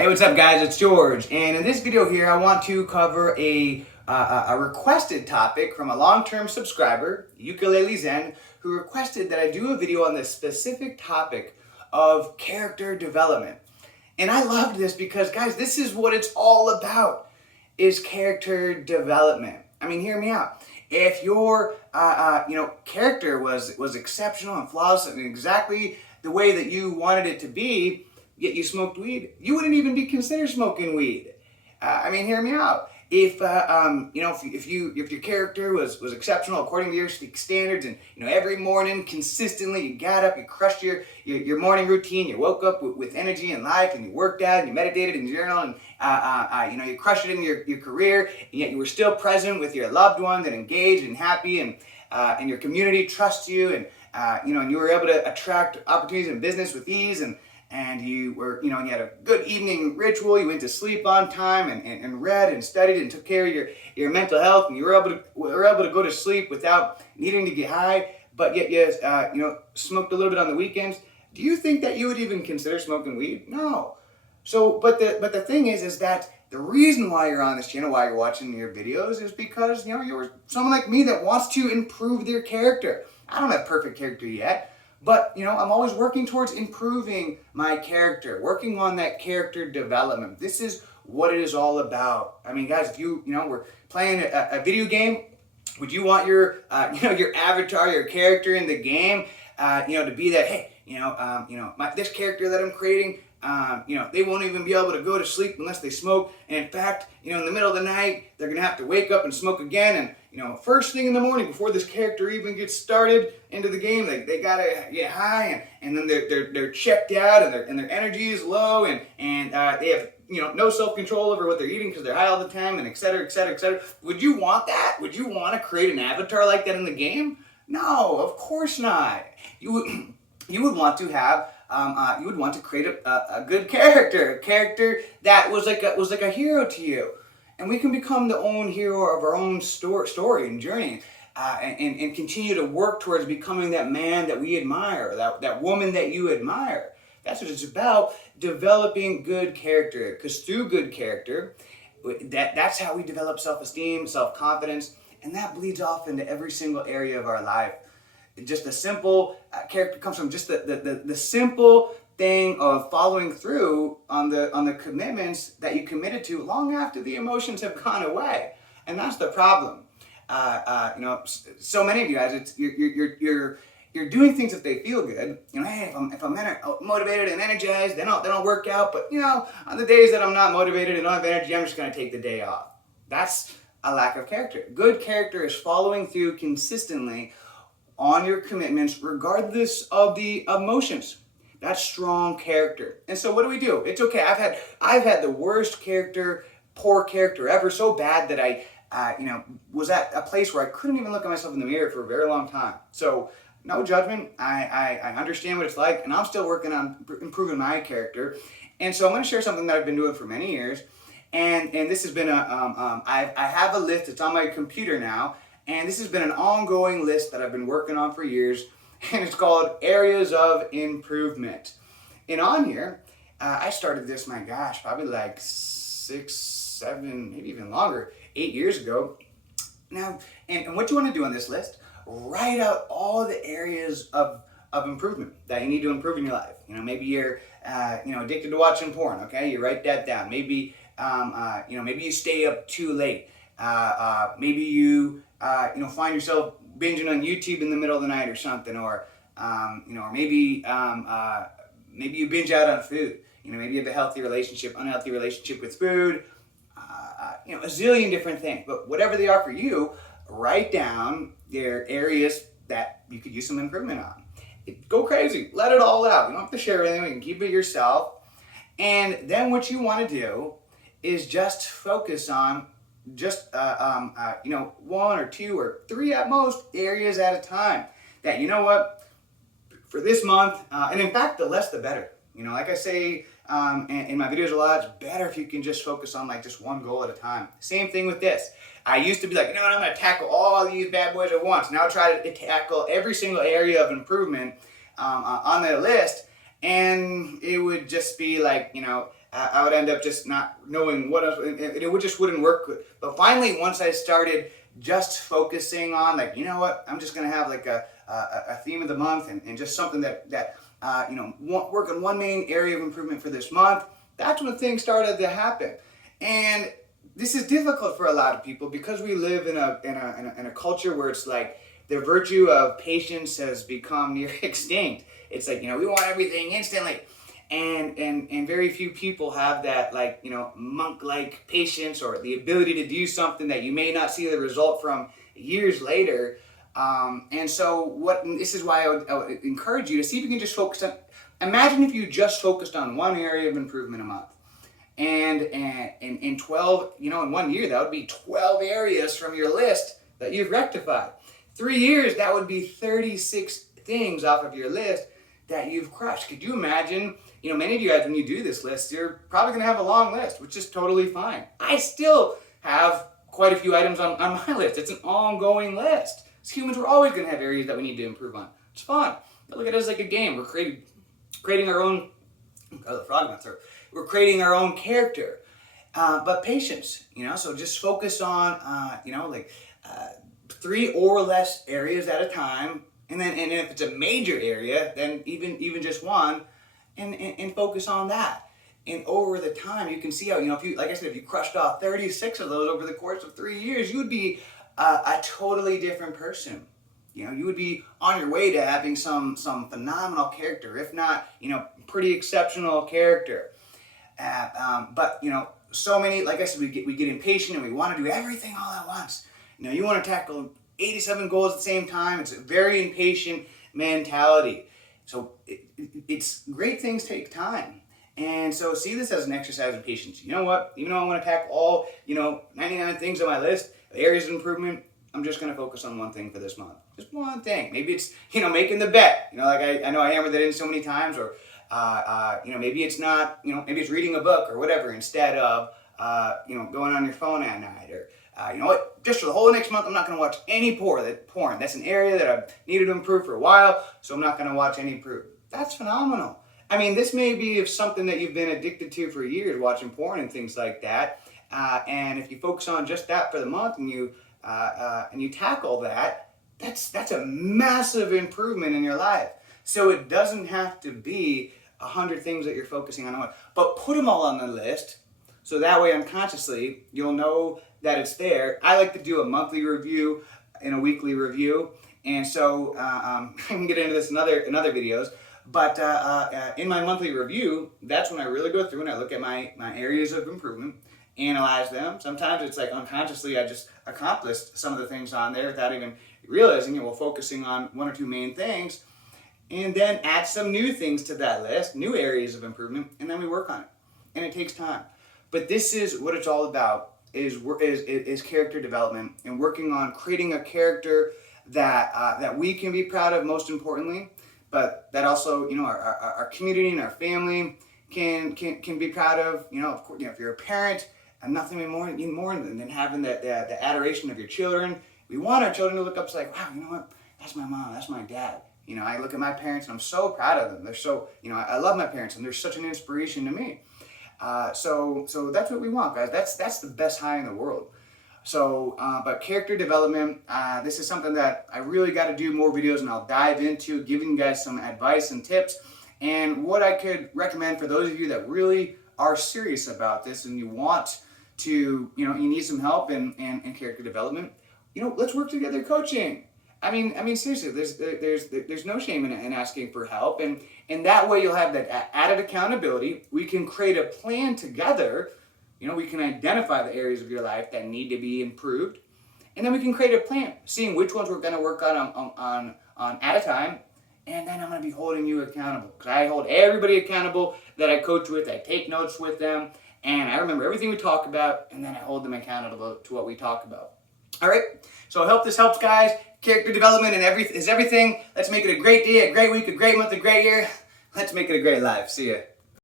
Hey, what's up, guys? It's George, and in this video here, I want to cover a requested topic from a long-term subscriber, Ukulele Zen, who requested that I do a video on this specific topic of character development. And I loved this because, guys, this is what it's all about, is character development. I mean, hear me out. If your character was exceptional and flawless and exactly the way that you wanted it to be, yet you smoked weed, you wouldn't even be considered smoking weed. I mean, hear me out. If your character was exceptional according to your standards, and every morning consistently you got up, you crushed your morning routine, you woke up with energy and life, and you worked out and you meditated and journaled, and you crushed it in your career, and yet you were still present with your loved ones and engaged and happy, and your community trusts you, and you were able to attract opportunities in business with ease, and you were, you had a good evening ritual, you went to sleep on time and read and studied and took care of your mental health, and you were able to go to sleep without needing to get high, but yet you smoked a little bit on the weekends. Do you think that you would even consider smoking weed? No. So, but the thing is that the reason why you're on this channel, why you're watching your videos, is because you're someone like me that wants to improve their character. I don't have perfect character yet. But, I'm always working towards improving my character, working on that character development. This is what it is all about. I mean, guys, if you were playing a video game, would you want your avatar, your character in the game, to be that, hey, this character that I'm creating, they won't even be able to go to sleep unless they smoke. And in fact, in the middle of the night, they're going to have to wake up and smoke again. And, first thing in the morning, before this character even gets started into the game, they got to get high, and then they're checked out, and their energy is low, and they have, no self-control over what they're eating because they're high all the time, and et cetera, et cetera, et cetera. Would you want that? Would you want to create an avatar like that in the game? No, of course not. You would want to have you would want to create a good character, a character that was like a hero to you, and we can become the own hero of our own story and journey, and continue to work towards becoming that man that we admire, that woman that you admire. That's what it's about, developing good character. Because through good character, that's how we develop self-esteem, self-confidence, and that bleeds off into every single area of our life. Just a simple character comes from just the simple thing of following through on the commitments that you committed to long after the emotions have gone away, and that's the problem. So many of you guys, you're doing things that they feel good. Hey, if I'm motivated and energized, then I'll work out. But on the days that I'm not motivated and don't have energy, I'm just going to take the day off. That's a lack of character. Good character is following through consistently on your commitments, regardless of the emotions. That's strong character. And so what do? It's okay. I've had the worst character, poor character ever, so bad that I was at a place where I couldn't even look at myself in the mirror for a very long time. So no judgment. I understand what it's like, and I'm still working on improving my character. And so I'm going to share something that I've been doing for many years. And this has been I have a list. It's on my computer now. And this has been an ongoing list that I've been working on for years, and it's called Areas of Improvement. And on here, I started this, my gosh, probably like 6, 7, maybe even longer, 8 years ago. Now, and what you want to do on this list, write out all the areas of improvement that you need to improve in your life. Maybe you're addicted to watching porn, okay? You write that down. Maybe maybe you stay up too late. Maybe you find yourself binging on YouTube in the middle of the night or something, or maybe you binge out on food. Maybe you have a healthy relationship, unhealthy relationship with food. A zillion different things. But whatever they are for you, write down their areas that you could use some improvement on. Go crazy. Let it all out. You don't have to share everything. You can keep it yourself. And then what you want to do is just focus on just 1 or 2 or 3 at most areas at a time. That, for this month, and in fact, the less the better. Like I say in my videos a lot, it's better if you can just focus on like just one goal at a time. Same thing with this. I used to be like, I'm going to tackle all these bad boys at once. Now I try to tackle every single area of improvement on the list, and it would just be like, I would end up just not knowing what else, it just wouldn't work. But finally, once I started just focusing on, like, you know what, I'm just gonna have like a theme of the month, and just something that work on one main area of improvement for this month. That's when things started to happen. And this is difficult for a lot of people because we live in a culture where it's like the virtue of patience has become near extinct. It's like, we want everything instantly. And very few people have that, like, monk-like patience, or the ability to do something that you may not see the result from years later. And so this is why I would encourage you to see if you can just focus on, imagine if you just focused on one area of improvement a month. And in 12, in 1 year, that would be 12 areas from your list that you've rectified. 3 years, that would be 36 things off of your list that you've crushed. Could you imagine, many of you guys, when you do this list, you're probably going to have a long list, which is totally fine. I still have quite a few items on my list. It's an ongoing list. As humans, we're always going to have areas that we need to improve on. It's fun. Look at it as like a game. We're creating our own, we're creating our own character. But patience, so just focus on, 3 or less areas at a time. And if it's a major area, then even just one, and focus on that. And over the time, you can see how, if you crushed off 36 of those over the course of 3 years, you would be a totally different person. You would be on your way to having some phenomenal character, if not, pretty exceptional character. But so many, like I said, we get impatient and we want to do everything all at once. You want to tackle 87 goals at the same time. It's a very impatient mentality. So it's great things take time. And so see this as an exercise in patience. You know what? Even though I want to tackle all, 99 things on my list, the areas of improvement, I'm just going to focus on one thing for this month. Just one thing. Maybe it's, making the bet. Like I know I hammered that in so many times, or, maybe it's not, maybe it's reading a book or whatever instead of, going on your phone at night, or, just for the whole next month, I'm not going to watch any porn. That's an area that I've needed to improve for a while, so I'm not going to watch any porn. That's phenomenal. I mean, this may be something that you've been addicted to for years, watching porn and things like that. And if you focus on just that for the month, and you tackle that, that's a massive improvement in your life. So it doesn't have to be 100 things that you're focusing on, but put them all on the list. So that way, unconsciously, you'll know that it's there. I like to do a monthly review and a weekly review. And so I can get into this in other videos. But in my monthly review, that's when I really go through and I look at my areas of improvement, analyze them. Sometimes it's like unconsciously I just accomplished some of the things on there without even realizing it, while focusing on 1 or 2 main things. And then add some new things to that list, new areas of improvement, and then we work on it. And it takes time. But this is what it's all about, is character development, and working on creating a character that we can be proud of, most importantly, but that also, our community and our family can be proud of. Of course, if you're a parent, and nothing more than having the adoration of your children. We want our children to look up and say, wow, you know what? That's my mom, that's my dad. I look at my parents and I'm so proud of them. They're so, I love my parents and they're such an inspiration to me. So that's what we want, guys. That's the best high in the world. So, but character development, this is something that I really got to do more videos, and I'll dive into giving you guys some advice and tips, and what I could recommend for those of you that really are serious about this and you want to, you need some help in character development. Let's work together coaching. I mean, seriously, there's no shame in asking for help, and that way you'll have that added accountability. We can create a plan together. We can identify the areas of your life that need to be improved, and then we can create a plan, seeing which ones we're going to work on at a time, and then I'm going to be holding you accountable, because I hold everybody accountable that I coach with. I take notes with them, and I remember everything we talk about, and then I hold them accountable to what we talk about. All right, so I hope this helps, guys. Character development is everything. Let's make it a great day, a great week, a great month, a great year. Let's make it a great life. See ya.